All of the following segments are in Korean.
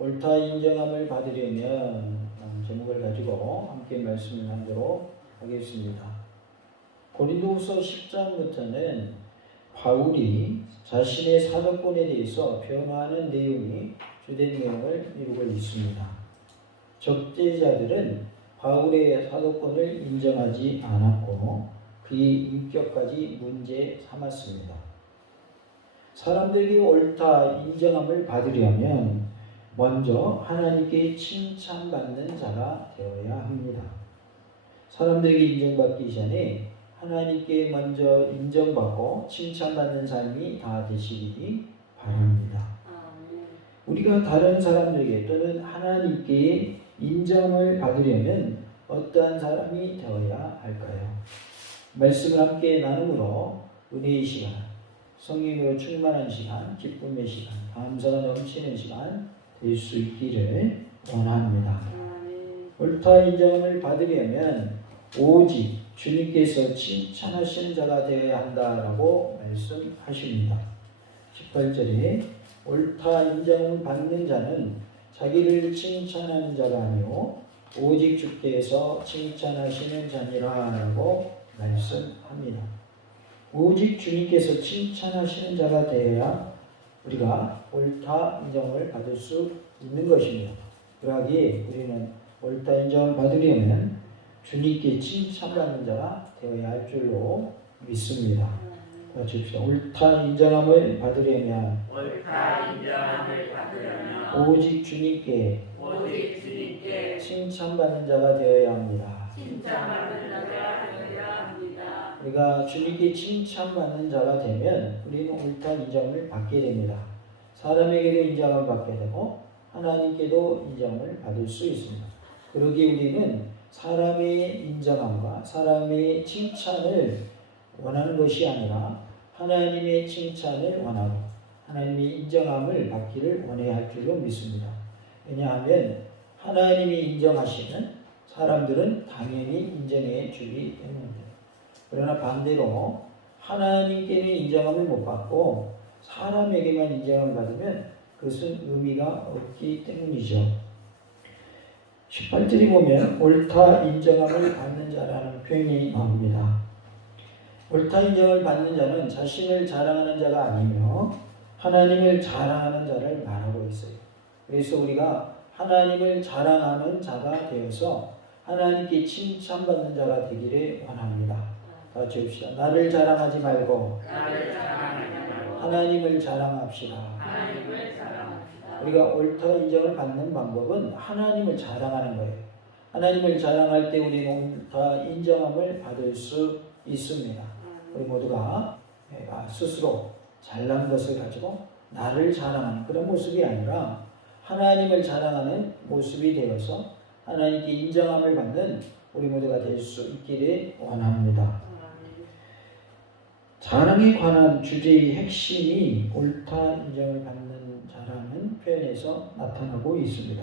옳다 인정함을 받으려면 제목을 가지고 함께 말씀을 나누도록 하겠습니다. 고린도후서 10장부터는 바울이 자신의 사도권에 대해서 변화하는 내용이 주된 내용을 이루고 있습니다. 적재자들은 바울의 사도권을 인정하지 않았고 그의 인격까지 문제 삼았습니다. 사람들이 옳다 인정함을 받으려면 먼저 하나님께 칭찬받는 자가 되어야 합니다. 사람들에게 인정받기 전에 하나님께 먼저 인정받고 칭찬받는 삶이 다 되시기 바랍니다. 우리가 다른 사람들에게 또는 하나님께 인정을 받으려면 어떠한 사람이 되어야 할까요? 말씀을 함께 나눔으로 은혜의 시간, 성령으로 충만한 시간, 기쁨의 시간, 감사가 넘치는 시간 될 수 있기를 원합니다. 옳다 인정을 받으려면 오직 주님께서 칭찬하시는 자가 되어야 한다라고 말씀하십니다. 18절에 옳다 인정을 받는 자는 자기를 칭찬하는 자가 아니요 오직 주께서 칭찬하시는 자니라라고 말씀합니다. 오직 주님께서 칭찬하시는 자가 되어야 우리가 옳다 인정을 받을 수 있는 것입니다. 그러기에 우리는 옳다 인정을 받으려면 주님께 칭찬받는 자가 되어야 할 줄로 믿습니다. 옳다 인정함을 받으려면 오직 주님께 칭찬받는 자가 되어야 합니다. 우리가 주님께 칭찬받는 자가 되면 우리는 옳다 인정을 받게 됩니다. 사람에게도 인정을 받게 되고 하나님께도 인정을 받을 수 있습니다. 그러기에 우리는 사람의 인정함과 사람의 칭찬을 원하는 것이 아니라 하나님의 칭찬을 원하고 하나님의 인정함을 받기를 원해야 할 줄로 믿습니다. 왜냐하면 하나님이 인정하시면 사람들은 당연히 인정해 주기 때문입니다. 그러나 반대로 하나님께는 인정함을 못 받고 사람에게만 인정을 받으면 그것은 의미가 없기 때문이죠. 18절에 보면 옳다 인정함을 받는 자라는 표현이 나옵니다. 옳다 인정을 받는 자는 자신을 자랑하는 자가 아니며 하나님을 자랑하는 자를 말하고 있어요. 그래서 우리가 하나님을 자랑하는 자가 되어서 하나님께 칭찬받는 자가 되기를 원합니다. 같이 합시다. 나를 자랑하지 말고 하나님을 자랑합시다. 우리가 옳다 인정을 받는 방법은 하나님을 자랑하는 거예요. 하나님을 자랑할 때 우리는 옳다 인정함을 받을 수 있습니다. 우리 모두가 내가 스스로 잘난 것을 가지고 나를 자랑하는 그런 모습이 아니라 하나님을 자랑하는 모습이 되어서 하나님께 인정함을 받는 우리 모두가 될 수 있기를 원합니다. 자랑에 관한 주제의 핵심이 옳다 인정을 받는 자라는 표현에서 나타나고 있습니다.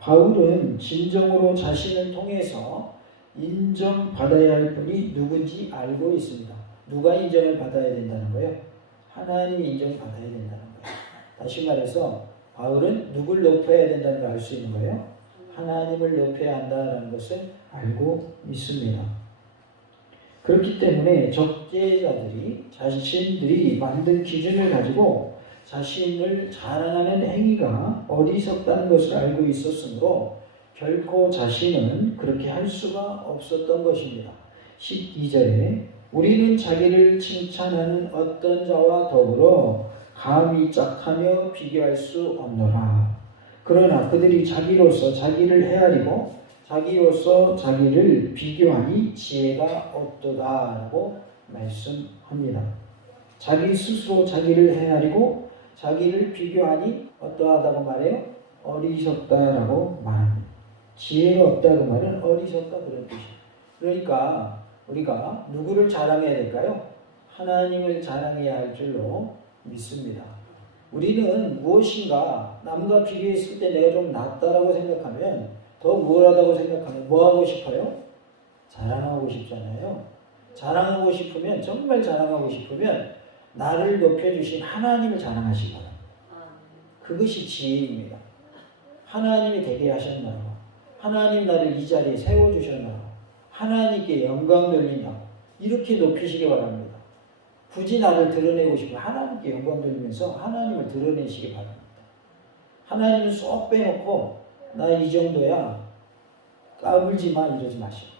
바울은 진정으로 자신을 통해서 인정받아야 할 분이 누군지 알고 있습니다. 누가 인정을 받아야 된다는 거예요? 하나님이 인정받아야 된다는 거예요. 다시 말해서 바울은 누굴 높여야 된다는 걸 알 수 있는 거예요? 하나님을 높여야 한다는 것을 알고 있습니다. 그렇기 때문에 적재자들이 자신들이 만든 기준을 가지고 자신을 자랑하는 행위가 어리석다는 것을 알고 있었으므로 결코 자신은 그렇게 할 수가 없었던 것입니다. 12절에 우리는 자기를 칭찬하는 어떤 자와 더불어 감히 짝하며 비교할 수 없노라. 그러나 그들이 자기로서 자기를 헤아리고 자기로서 자기를 비교하니 지혜가 없도다라고 말씀합니다. 자기 스스로 자기를 헤아리고 자기를 비교하니 어떠하다고 말해요? 어리석다라고 말합니다. 지혜가 없다고 말은 어리석다 그런 뜻이에요. 그러니까 우리가 누구를 자랑해야 될까요? 하나님을 자랑해야 할 줄로 믿습니다. 우리는 무엇인가 남과 비교했을 때 내가 좀 낫다라고 생각하면 더 우월하다고 생각하면 뭐 하고 싶어요? 자랑하고 싶잖아요. 자랑하고 싶으면 정말 자랑하고 싶으면 나를 높여주신 하나님을 자랑하시기 바랍니다. 그것이 지혜입니다. 하나님이 되게 하셨나요? 하나님 나를 이 자리에 세워주셨나요? 하나님께 영광 돌린다고 이렇게 높이시기 바랍니다. 굳이 나를 드러내고 싶으면 하나님께 영광 돌리면서 하나님을 드러내시기 바랍니다. 하나님은 쏙 빼놓고 나 이 정도야 까불지 마 이러지 마시고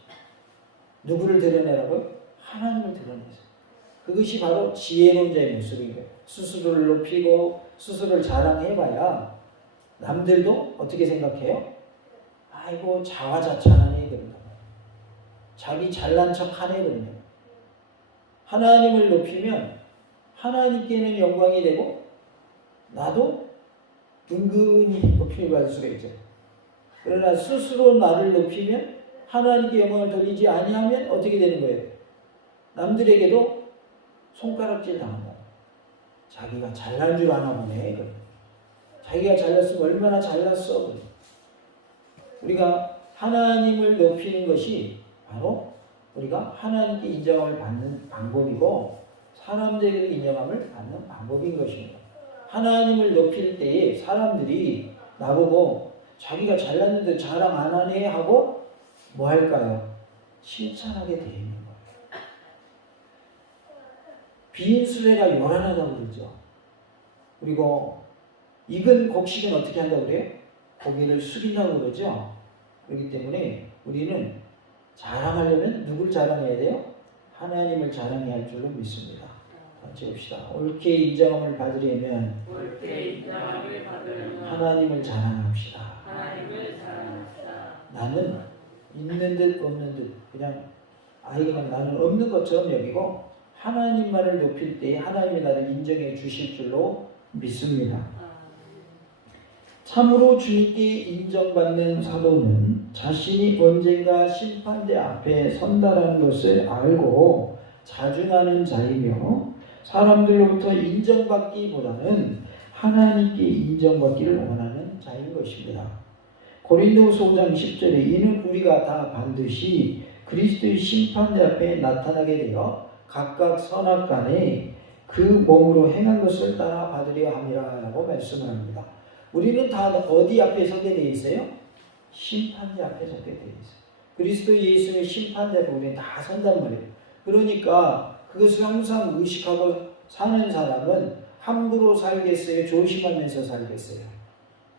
누구를 드러내라고요? 하나님을 드러내세요. 그것이 바로 지혜로운 자의 모습인 거예요. 스스로를 높이고 스스로를 자랑해봐야 남들도 어떻게 생각해요? 아이고 자화자찬하네 그런다. 자기 잘난 척하네 그런다. 하나님을 높이면 하나님께는 영광이 되고 나도 은근히 높임을 받을 수가 있죠. 그러나 스스로 나를 높이면 하나님께 영광을 돌리지 아니하면 어떻게 되는 거예요? 남들에게도 손가락질 당한다. 자기가 잘난 줄 아나 보네. 그래. 자기가 잘났으면 얼마나 잘났어. 그래. 우리가 하나님을 높이는 것이 바로 우리가 하나님께 인정을 받는 방법이고 사람들에게 인정함을 받는 방법인 것입니다. 하나님을 높일 때에 사람들이 나보고 자기가 잘났는데 자랑 안 하네 하고 뭐 할까요? 칭찬하게 되어 있는 거예요. 빈수레가 요란하다고 그러죠. 그리고 익은 곡식은 어떻게 한다고 그래요? 고개를 숙인다고 그러죠. 그렇기 때문에 우리는 자랑하려면 누굴 자랑해야 돼요? 하나님을 자랑해야 할 줄로 믿습니다. 같이 봅시다. 옳게 인정함을 받으려면 하나님을 자랑합시다. 나는 있는 듯 없는 듯 그냥 아이가 나는 없는 것처럼 여기고 하나님만을 높일 때 하나님이 나를 인정해 주실 줄로 믿습니다. 참으로 주님께 인정받는 사도는 자신이 언젠가 심판대 앞에 선다라는 것을 알고 자중하는 자이며 사람들로부터 인정받기보다는 하나님께 인정받기를 원하는 자인 것입니다. 고린도후서 5장 10절에 이는 우리가 다 반드시 그리스도의 심판대 앞에 나타나게 되어 각각 선악간에 그 몸으로 행한 것을 따라 받으려 함이라 라고 말씀을 합니다. 우리는 다 어디 앞에 서게 되어 있어요? 심판대 앞에 서게 되어 있어요. 그리스도 예수의 심판대 앞에 우리는 다 선단 말이에요. 그러니까 그것을 항상 의식하고 사는 사람은 함부로 살겠어요? 조심하면서 살겠어요?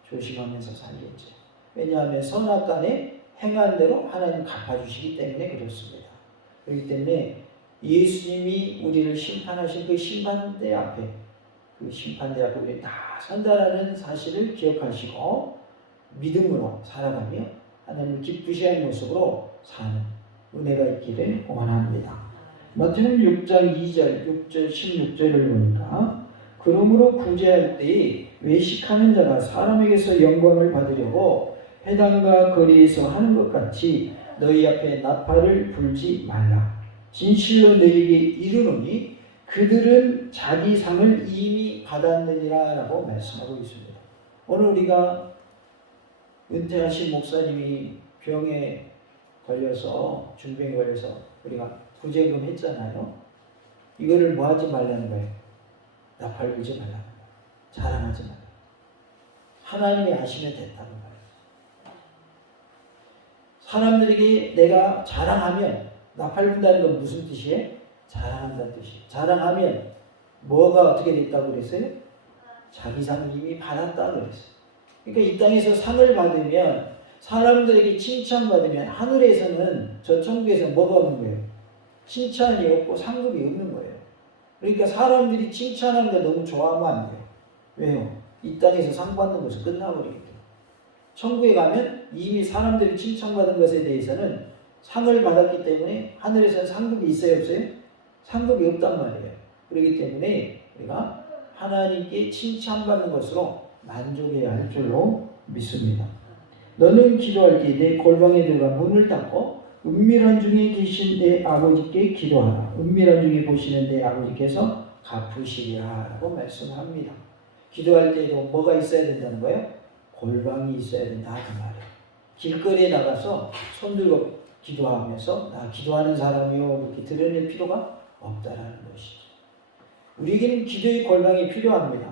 조심하면서 살겠죠. 왜냐하면 선악간에 행한 대로 하나님 갚아주시기 때문에 그렇습니다. 그렇기 때문에 예수님이 우리를 심판하신 그 심판대 앞에 우리 다 선다라는 사실을 기억하시고 믿음으로 살아가며 하나님을 기쁘시하는 모습으로 사는 은혜가 있기를 원합니다. 마태복음 6장 2절, 6절, 16절을 보니까 그러므로 구제할 때에 외식하는 자가 사람에게서 영광을 받으려고 회당과 거리에서 하는 것 같이 너희 앞에 나팔을 불지 말라. 진실로 너희에게 이르노니 그들은 자기 상을 이미 받았느니라 라고 말씀하고 있습니다. 오늘 우리가 은퇴하신 목사님이 병에 걸려서 중병에 걸려서 우리가 구제금 했잖아요. 이거를 뭐 하지 말라는 거예요? 나팔 불지 말라는 거예요. 자랑하지 말라는 거예요. 하나님이 아시면 됐다는 거예요. 사람들에게 내가 자랑하면 나팔 분다는 건 무슨 뜻이에요? 자랑한다는 뜻이에요. 자랑하면 뭐가 어떻게 됐다고 그랬어요? 자기 상을 이미 받았다고 그랬어요. 그러니까 이 땅에서 상을 받으면 사람들에게 칭찬받으면 하늘에서는 저 천국에서 뭐가 없는 거예요? 칭찬이 없고 상급이 없는 거예요. 그러니까 사람들이 칭찬하는 거 너무 좋아하면 안 돼요. 왜요? 이 땅에서 상 받는 것은 끝나버리기 때문에. 천국에 가면 이미 사람들이 칭찬받은 것에 대해서는 상을 받았기 때문에 하늘에서는 상급이 있어요 없어요? 상급이 없단 말이에요. 그렇기 때문에 우리가 하나님께 칭찬받는 것으로 만족해야 할 줄로 믿습니다. 너는 기도할 때 내 골방에 들어가 문을 닫고 은밀한 중에 계신 내 아버지께 기도하라. 은밀한 중에 보시는 내 아버지께서 갚으시리라 라고 말씀합니다. 기도할 때에도 뭐가 있어야 된다는 거예요? 골방이 있어야 된다 그 말이에요. 길거리에 나가서 손 들고 기도하면서 나 기도하는 사람이요 그렇게 드러낼 필요가 없다라는 것이죠. 우리에게는 기도의 골방이 필요합니다.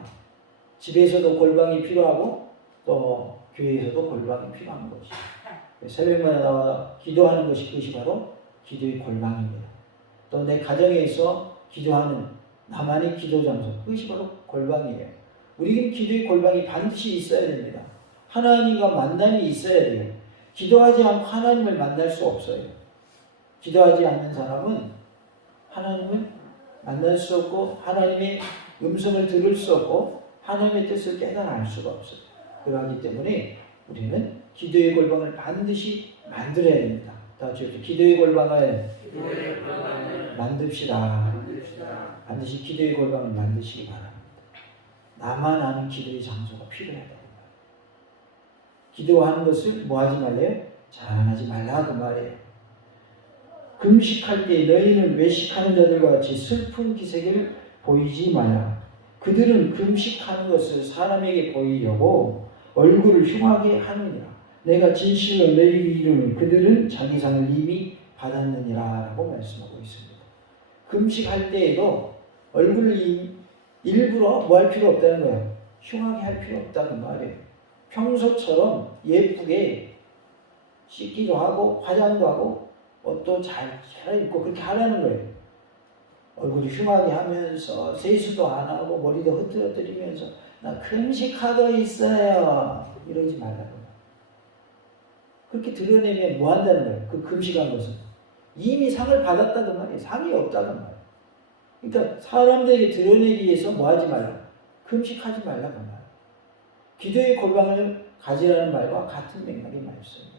집에서도 골방이 필요하고 또 교회에서도 골방이 필요한 것이죠. 새벽마다 나와 기도하는 것이 그것이 바로 기도의 골방입니다. 또 내 가정에서 기도하는 나만의 기도 장소 그것이 바로 골방이에요. 우리는 기도의 골방이 반드시 있어야 됩니다. 하나님과 만남이 있어야 돼요. 기도하지 않고 하나님을 만날 수 없어요. 기도하지 않는 사람은 하나님을 만날 수 없고 하나님의 음성을 들을 수 없고 하나님의 뜻을 깨달아 알 수가 없어요. 그러기 때문에 우리는 기도의 골방을 반드시 만들어야 됩니다. 다 같이 기도의 골방을 만듭시다. 반드시 기도의 골방을 만드시기 바랍니다. 나만 아는 기도의 장소가 필요하다. 기도하는 것을 뭐 하지 말래요? 자랑하지 말라 그 말이에요. 금식할 때 너희는 외식하는 자들과 같이 슬픈 기색을 보이지 마라. 그들은 금식하는 것을 사람에게 보이려고 얼굴을 흉하게 하느니라. 내가 진실로 너희에게 이르노니 그들은 자기 상을 이미 받았느니라 라고 말씀하고 있습니다. 금식할 때에도 얼굴을 일부러 뭐 할 필요 없다는 거예요. 흉하게 할 필요 없다는 말이에요. 평소처럼 예쁘게 씻기도 하고 화장도 하고 옷도 잘 차려입고 그렇게 하라는 거예요. 얼굴이 흉하게 하면서 세수도 안 하고 머리도 흐트러뜨리면서 나 금식하고 있어요 이러지 말라고 해요. 그렇게 드러내면 뭐 한다는 거예요? 그 금식한 것은 이미 상을 받았다는 말이에요. 상이 없다는 말이에요. 그러니까 사람들에게 드러내기 위해서 뭐 하지 말라? 금식하지 말라고 말이에요. 기도의 골방을 가지라는 말과 같은 맥락의 말씀이에요.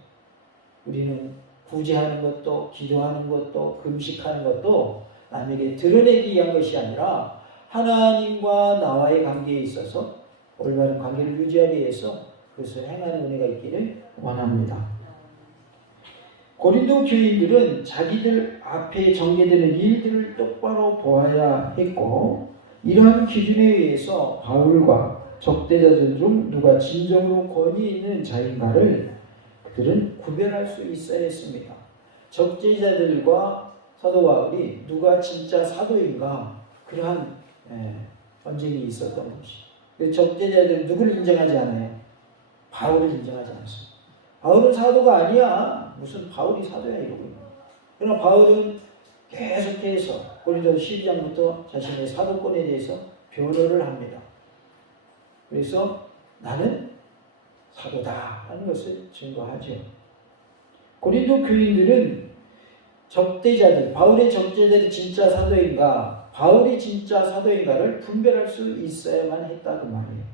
우리는 구제하는 것도 기도하는 것도 금식하는 것도 남에게 드러내기 위한 것이 아니라 하나님과 나와의 관계에 있어서 올바른 관계를 유지하기 위해서 그것을 행하는 은혜가 있기를 원합니다. 고린도 교인들은 자기들 앞에 전개되는 일들을 똑바로 보아야 했고 이러한 기준에 의해서 바울과 적대자들 중 누가 진정으로 권위 있는 자인가를 그들은 구별할 수 있어야 했습니다. 적대자들과 사도 바울이 누가 진짜 사도인가 그러한 언쟁이 있었던 것이. 적대자들은 누구를 인정하지 않아요? 바울을 인정하지 않습니다. 바울은 사도가 아니야. 무슨 바울이 사도야 이러고 있는 거예요. 그러나 바울은 계속해서 고린도서 12장부터 자신의 사도권에 대해서 변호를 합니다. 그래서 나는 사도다 하는 것을 증거하죠. 고린도 교인들은 적대자들, 바울의 적대자들이 진짜 사도인가, 바울이 진짜 사도인가를 분별할 수 있어야만 했다 그 말이에요.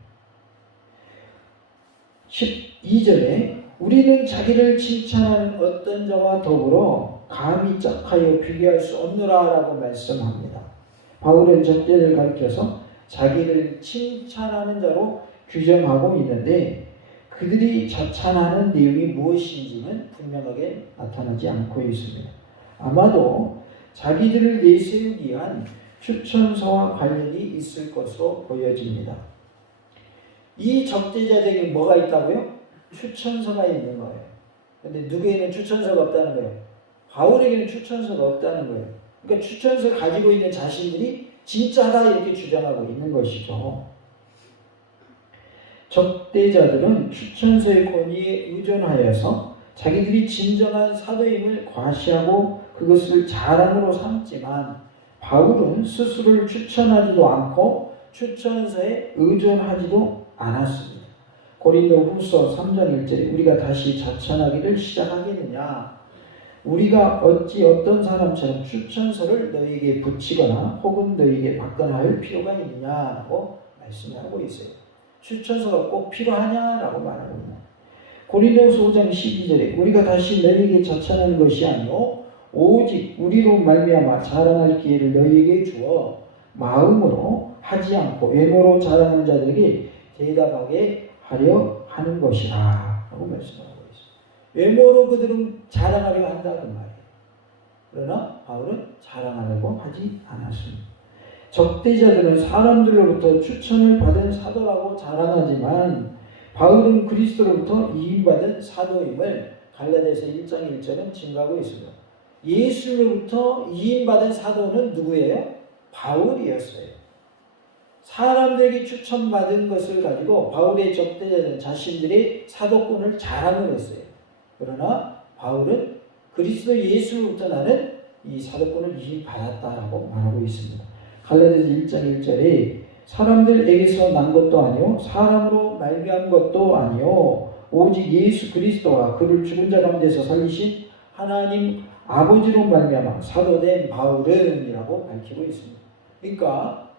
12절에 우리는 자기를 칭찬하는 어떤 자와 더불어 감히 짝하여 비교할 수 없노라 라고 말씀합니다. 바울은 적대를 가리켜서 자기를 칭찬하는 자로 규정하고 있는데 그들이 자찬하는 내용이 무엇인지는 분명하게 나타나지 않고 있습니다. 아마도 자기들을 내세우기 위한 추천서와 관련이 있을 것으로 보여집니다. 이 적대자들에게 뭐가 있다고요? 추천서가 있는 거예요. 근데 누구에게는 추천서가 없다는 거예요? 바울에게는 추천서가 없다는 거예요. 그러니까 추천서를 가지고 있는 자신들이 진짜다 이렇게 주장하고 있는 것이죠. 적대자들은 추천서의 권위에 의존하여서 자기들이 진정한 사도임을 과시하고 그것을 자랑으로 삼지만 바울은 스스로를 추천하지도 않고 추천서에 의존하지도 않았습니다. 고린도 후서 3장 1절에 우리가 다시 자천하기를 시작하겠느냐? 우리가 어찌 어떤 사람처럼 추천서를 너희에게 붙이거나 혹은 너희에게 받거나 할 필요가 있느냐라고 말씀하고 있어요. 추천서가 꼭 필요하냐라고 말하고 있는. 고린도후서 5장 12절에 우리가 다시 너희에게 자천하는 것이 아니오 오직 우리로 말미암아 자랑할 기회를 너희에게 주어 마음으로 하지 않고 외모로 자랑하는 자들에게 대답하게 하려 하는 것이라 라고 말씀하고 있습니다. 외모로 그들은 자랑하려 한다 그 말이에요. 그러나 바울은 자랑하려고 하지 않았습니다. 적대자들은 사람들로부터 추천을 받은 사도라고 자랑하지만 바울은 그리스도로부터 이임받은 사도임을 갈라디아서 1장 1절은 증거하고 있습니다. 예수로부터 이임받은 사도는 누구예요? 바울이었어요. 사람들에게 추천받은 것을 가지고 바울의 적대자들은 자신들의 사도권을 자랑을 했어요. 그러나 바울은 그리스도 예수로부터 나는 이 사도권을 이미 받았다라고 말하고 있습니다. 갈라디아서 1장 1절에 사람들에게서 난 것도 아니요 사람으로 말미암은 것도 아니요 오직 예수 그리스도와 그를 죽은 자 가운데서 살리신 하나님 아버지로 말미암아 사도된 바울은이라고 밝히고 있습니다. 그러니까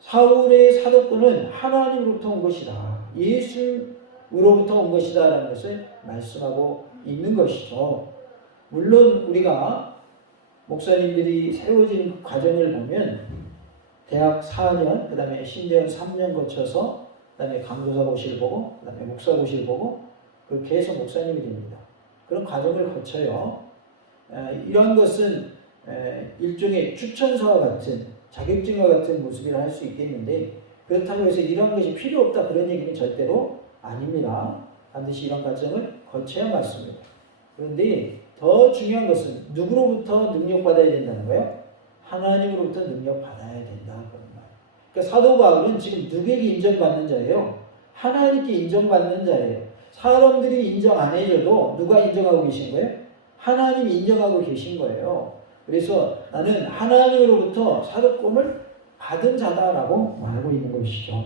사울의 사도권은 하나님으로부터 온 것이다. 예수로부터 온 것이다 라는 것을 말씀하고 있는 것이죠. 물론 우리가 목사님들이 세워진 과정을 보면 대학 4년, 그 다음에 신대원 3년 거쳐서 그 다음에 강도사고시를 보고 그 다음에 목사고시를 보고 그렇게 해서 목사님이 됩니다. 그런 과정을 거쳐요. 이런 것은 일종의 추천서와 같은 자격증과 같은 모습이라 할 수 있겠는데 그렇다고 해서 이런 것이 필요 없다 그런 얘기는 절대로 아닙니다. 반드시 이런 과정을 거쳐야 맞습니다. 그런데 더 중요한 것은 누구로부터 능력받아야 된다는 거예요? 하나님으로부터 능력받아야 된다. 그러니까 사도 바울은 지금 누구에게 인정받는 자예요? 하나님께 인정받는 자예요. 사람들이 인정 안 해줘도 누가 인정하고 계신 거예요? 하나님이 인정하고 계신 거예요. 그래서 나는 하나님으로부터 사도권을 받은 자다라고 말하고 있는 것이죠.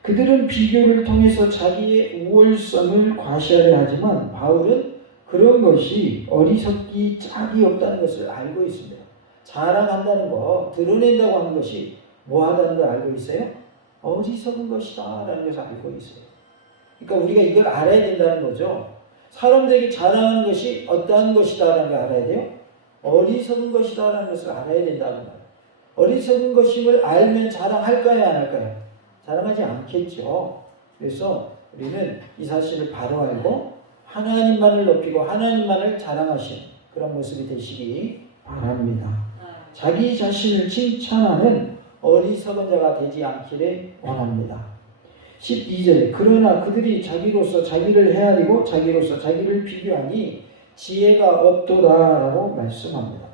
그들은 비교를 통해서 자기의 우월성을 과시하려 하지만 바울은 그런 것이 어리석기 짝이 없다는 것을 알고 있습니다. 자랑한다는 거, 드러낸다고 하는 것이 뭐하다는 걸 알고 있어요? 어리석은 것이다 라는 것을 알고 있어요. 그러니까 우리가 이걸 알아야 된다는 거죠. 사람들에게 자랑하는 것이 어떠한 것이다 라는 걸 알아야 돼요. 어리석은 것이다 라는 것을 알아야 된다는 거예요. 어리석은 것임을 알면 자랑할까요 안 할까요? 자랑하지 않겠죠. 그래서 우리는 이 사실을 바로 알고 하나님만을 높이고 하나님만을 자랑하시는 그런 모습이 되시기 바랍니다. 자기 자신을 칭찬하는 어리석은 자가 되지 않기를 원합니다. 12절에 그러나 그들이 자기로서 자기를 헤아리고 자기로서 자기를 비교하니 지혜가 없도다라고 말씀합니다.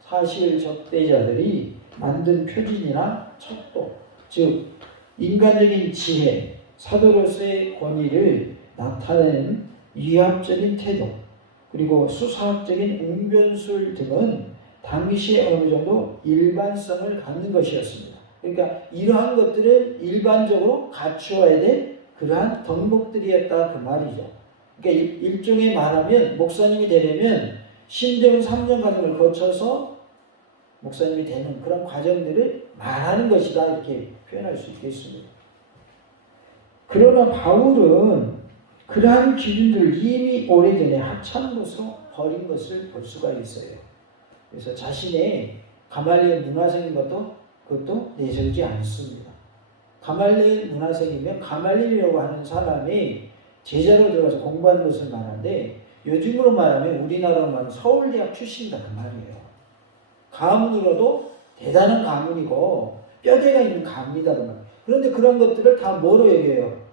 사실 적대자들이 만든 표준이나 척도, 즉 인간적인 지혜, 사도로서의 권위를 나타내는 위압적인 태도, 그리고 수사학적인 웅변술 등은 당시에 어느 정도 일반성을 갖는 것이었습니다. 그러니까 이러한 것들은 일반적으로 갖추어야 될 그러한 덕목들이었다 그 말이죠. 그러니까 일종의 말하면 목사님이 되려면 신대원 3년 과정을 거쳐서 목사님이 되는 그런 과정들을 말하는 것이다 이렇게 표현할 수 있겠습니다. 그러나 바울은 그러한 기준들을 이미 오래전에 하찮은 것으로 버린 것을 볼 수가 있어요. 그래서 자신의 가말리엘 문화생인 그것도 내세우지 않습니다. 가말리엘 문화생이면 가말리엘이라고 하는 사람이 제자로 들어가서 공부하는 것을 말하는데 요즘으로 말하면 우리나라로 말하면 서울대학 출신이다 그 말이에요. 가문으로도 대단한 가문이고 뼈대가 있는 가문이다 그 말이에요. 그런데 그런 것들을 다 뭐로 여겨요?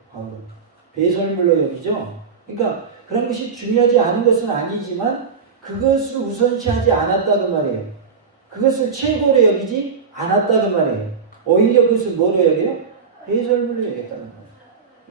배설물로 여기죠. 그러니까 그런 것이 중요하지 않은 것은 아니지만 그것을 우선시하지 않았다 그 말이에요. 그것을 최고로 여기지 않았다 그 말이에요. 오히려 그것을 뭐로 여겨요? 배설물로 여겼다는 거예요.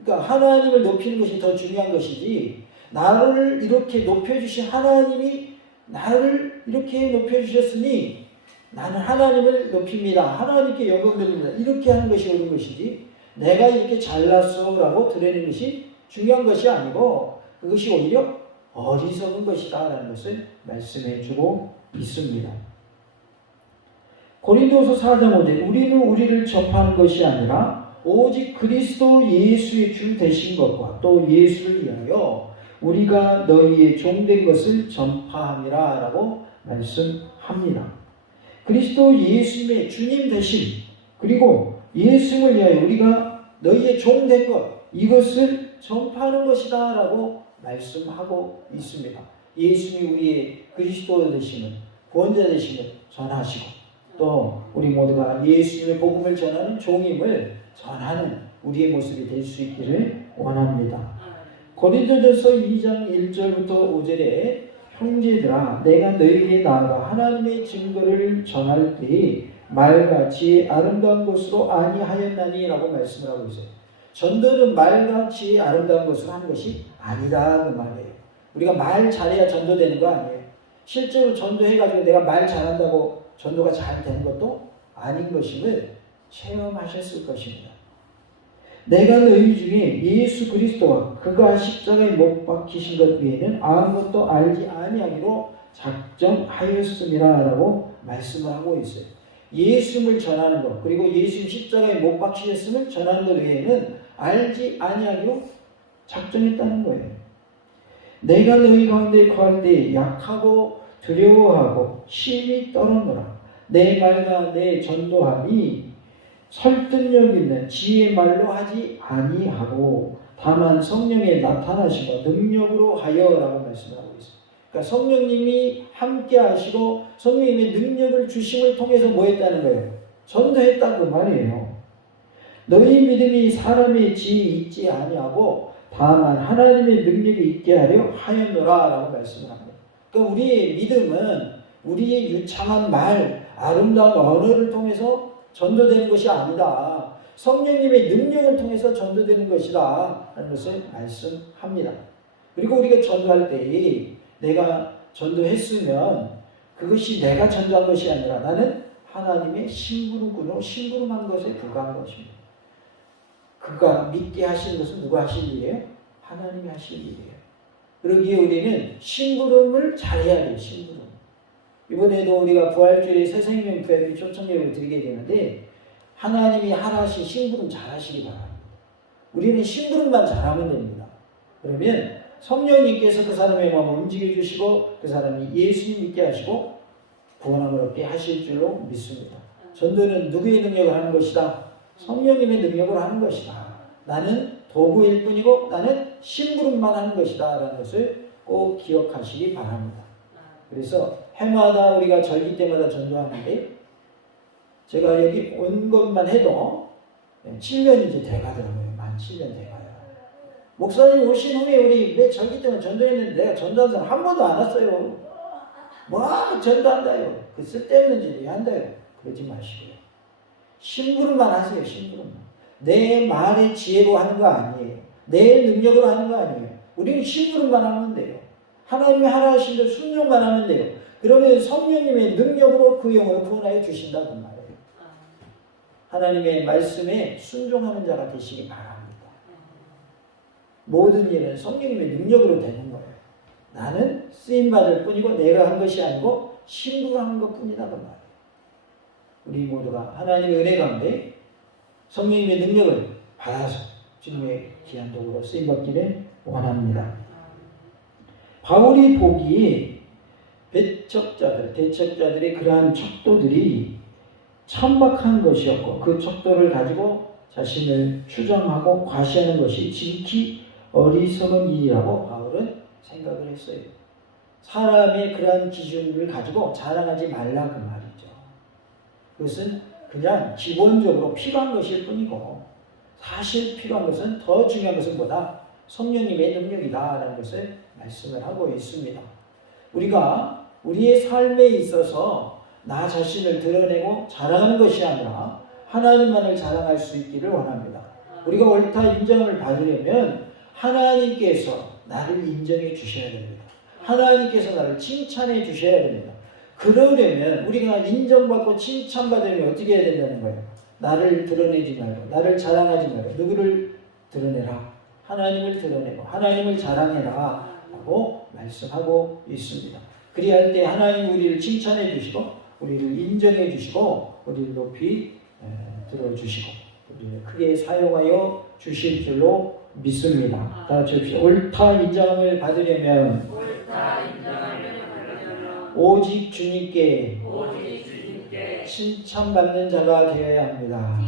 그러니까 하나님을 높이는 것이 더 중요한 것이지 나를 이렇게 높여주신 하나님이 나를 이렇게 높여주셨으니 나는 하나님을 높입니다. 하나님께 영광 돌립니다. 이렇게 하는 것이 옳은 것이지 내가 이렇게 잘났어 라고 드러내는 것이 중요한 것이 아니고 그것이 오히려 어리석은 것이다 라는 것을 말씀해 주고 있습니다. 고린도서 4장 5절 우리는 우리를 접하는 것이 아니라 오직 그리스도 예수의 주 되신 것과 또 예수를 위하여 우리가 너희의 종된 것을 전파함이라 라고 말씀합니다. 그리스도 예수님의 주님 되심 그리고 예수님을 위하여 우리가 너희의 종된 것 이것을 전파하는 것이다 라고 말씀하고 있습니다. 예수님이 우리의 그리스도 되심을 구원자 되심을 전하시고 또 우리 모두가 예수님의 복음을 전하는 종임을 전하는 우리의 모습이 될 수 있기를 원합니다. 고린도전서 2장 1절부터 5절에 형제들아 내가 너희에게 나아가 하나님의 증거를 전할 때에 말같이 아름다운 것으로 아니하였나니라고 말씀을 하고 있어요. 전도는 말같이 아름다운 것으로 하는 것이 아니다 그 말이에요. 우리가 말 잘해야 전도되는 거 아니에요. 실제로 전도해가지고 내가 말 잘한다고 전도가 잘 되는 것도 아닌 것임을 체험하셨을 것입니다. 내가 너희 중에 예수 그리스도와 그가 십자가에 못 박히신 것 외에는 아무것도 알지 아니하기로 작정하였음이라 라고 말씀을 하고 있어요. 예수를 전하는 것, 그리고 예수 십자가에 못 박히셨음을 전하는 것 외에는 알지 아니하기로 작정했다는 거예요. 내가 너희 가운데 거할 때 약하고 두려워하고 심히 떨었노라. 내 말과 내 전도함이 설득력 있는 지혜의 말로 하지 아니하고 다만 성령의 나타나심과 능력으로 하여라고 말씀하고 있습니다. 그러니까 성령님이 함께 하시고 성령님의 능력을 주심을 통해서 뭐 했다는 거예요? 전도했다고 말이에요. 너희 믿음이 사람의 지혜 있지 아니하고 다만 하나님의 능력이 있게 하려 하였노라 라고 말씀을 합니다. 그러니까 우리의 믿음은 우리의 유창한 말, 아름다운 언어를 통해서 전도되는 것이 아니다. 성령님의 능력을 통해서 전도되는 것이다 하는 것을 말씀합니다. 그리고 우리가 전도할 때 내가 전도했으면 그것이 내가 전도한 것이 아니라 나는 하나님의 심부름꾼으로 심부름한 것에 불과한 것입니다. 그가 믿게 하시는 것은 누가 하실 일이에요? 하나님이 하실 일이에요. 그러기에 우리는 심부름을 잘해야 돼요. 심부름. 이번에도 우리가 부활주일에 새생명 VIP 초청예배를 드리게 되는데 하나님이 하나씩 심부름 잘하시기 바랍니다. 우리는 심부름만 잘하면 됩니다. 그러면 성령님께서 그 사람의 마음을 움직여주시고 그 사람이 예수님 믿게 하시고 구원함을 얻게 하실 줄로 믿습니다. 전도는 누구의 능력을 하는 것이다? 성령님의 능력을 하는 것이다. 나는 도구일 뿐이고 나는 심부름만 하는 것이다 라는 것을 꼭 기억하시기 바랍니다. 그래서 해마다 우리가 절기 때마다 전도하는데 제가 여기 온 것만 해도 7년이 이제 돼가더라고요. 만 7년 돼가요. 목사님 오신 후에 우리 매 절기 때문에 전도했는데 내가 전도한 사람 한 번도 안 왔어요. 뭐 전도한다요. 그 쓸데없는 짓 한다요. 그러지 마시고요. 심부름만 하세요. 심부름만. 내 말의 지혜로 하는 거 아니에요. 내 능력으로 하는 거 아니에요. 우리는 심부름만 하면 돼요. 하나님이 하나 하신 대로 순종만 하면 돼요. 그러면 성령님의 능력으로 그 영혼을 구원하여 주신다고 말해요. 하나님의 말씀에 순종하는 자가 되시기 바랍니다. 모든 일은 성령님의 능력으로 되는 거예요. 나는 쓰임받을 뿐이고 내가 한 것이 아니고 심부름한 것 뿐이라고 말해요. 우리 모두가 하나님의 은혜 가운데 성령님의 능력을 받아서 주님의 귀한 도구로 쓰임받기를 원합니다. 바울이 보기에 대척자들의 그러한 척도들이 천박한 것이었고 그 척도를 가지고 자신을 추정하고 과시하는 것이 지극히 어리석은 일이라고 바울은 생각을 했어요. 사람의 그러한 기준을 가지고 자랑하지 말라 그 말이죠. 그것은 그냥 기본적으로 필요한 것일 뿐이고 사실 필요한 것은 더 중요한 것은 뭐다? 성령님의 능력이다라는 것을 말씀을 하고 있습니다. 우리가 우리의 삶에 있어서 나 자신을 드러내고 자랑하는 것이 아니라 하나님만을 자랑할 수 있기를 원합니다. 우리가 옳다 인정을 받으려면 하나님께서 나를 인정해 주셔야 됩니다. 하나님께서 나를 칭찬해 주셔야 됩니다. 그러려면 우리가 인정받고 칭찬받으려면 어떻게 해야 된다는 거예요? 나를 드러내지 말고 나를 자랑하지 말고 누구를 드러내라? 하나님을 드러내고 하나님을 자랑해라 라고 말씀하고 있습니다. 그리할 때 하나님 우리를 칭찬해 주시고 우리를 인정해 주시고 우리를 높이 들어주시고 우리를 크게 사용하여 주실 줄로 믿습니다. 다 같이 합시다. 옳다 인정을 받으려면 오직 주님께 칭찬받는 자가 되어야 합니다.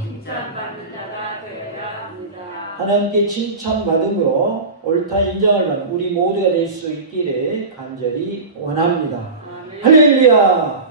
하나님께 칭찬받음으로 옳다 인정을 받는 우리 모두가 될 수 있기를 간절히 원합니다. 할렐루야.